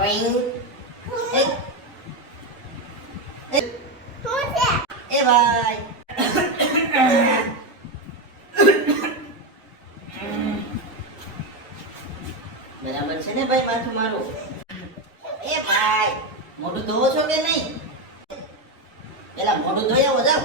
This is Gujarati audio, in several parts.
ઓઈંગ એ એ ભાઈ બરાબર છે ને ભાઈ માથું મારું એ ભાઈ મોઢું ધોવો છો કે નહીં પેલા મોઢું ધોઈ આવો જાવ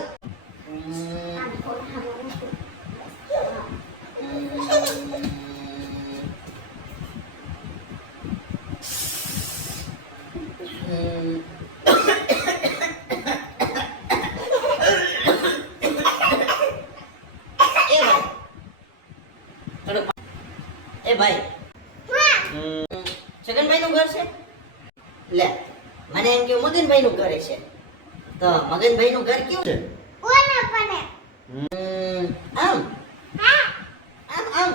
એ ભાઈ છગનભાઈ નું ઘર છે લે મને એમ કે મગનભાઈ નું ઘર છે તો મગનભાઈ નું ઘર કેવું છે આમ આમ આમ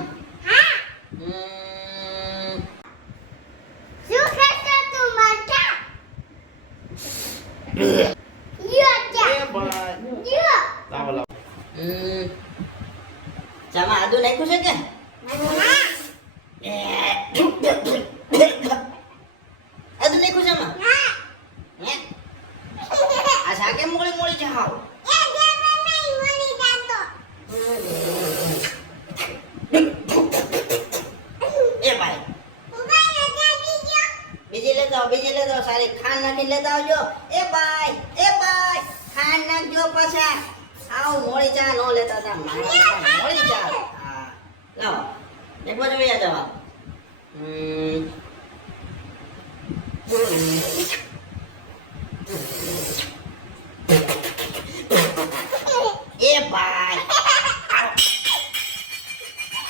ચામાં આદુ નાખ્યું છે કે આદુ નાખ્યું છે આમાં આ શાકે મોળી મોળી છે હાવ એ ભાઈ બીજી લેતા આવો સારી ખાંડ નાખીને લેતા આવજો એ ભાઈ ખાંડ નાખજો પાછા આવ મોળી ચા નો લેતા તા મોળી ચા હા લાવો એક બાજુ વયા જવા એ ભાઈ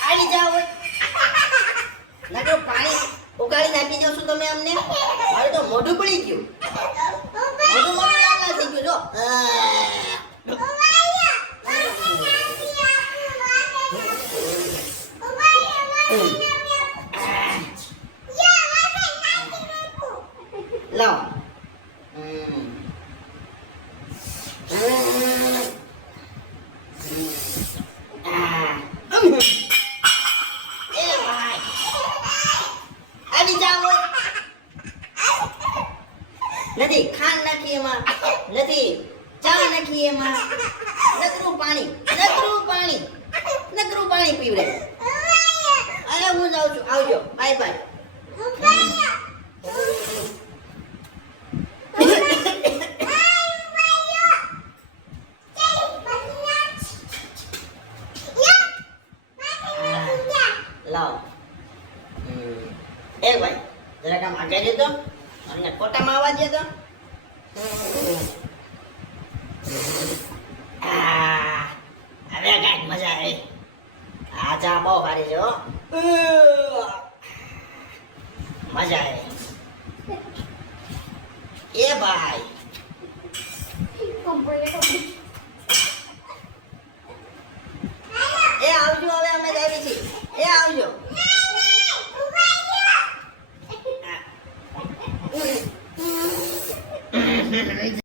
આડી જાવ નકર પાણી ઉકાળીને આપી જાવ છું તમે અમને મારું તો મોઢું પડી ગયું મોઢું લાગલા થઈ ગયું જો લાવ નથી ખાંડ નાખી એમાં નથી ચા નાખી એમાં નકરું પાણી પીવડે અરે હું જાઉં છું આવજો બાય બાય લાવ એ ભાઈ જરાક આમ આગળ જતો અને કોટામાં આવવા દે તો હવે કઈક મજા આવે આ ચા બહુ સારી છે હો મજા આવે એ ભાઈ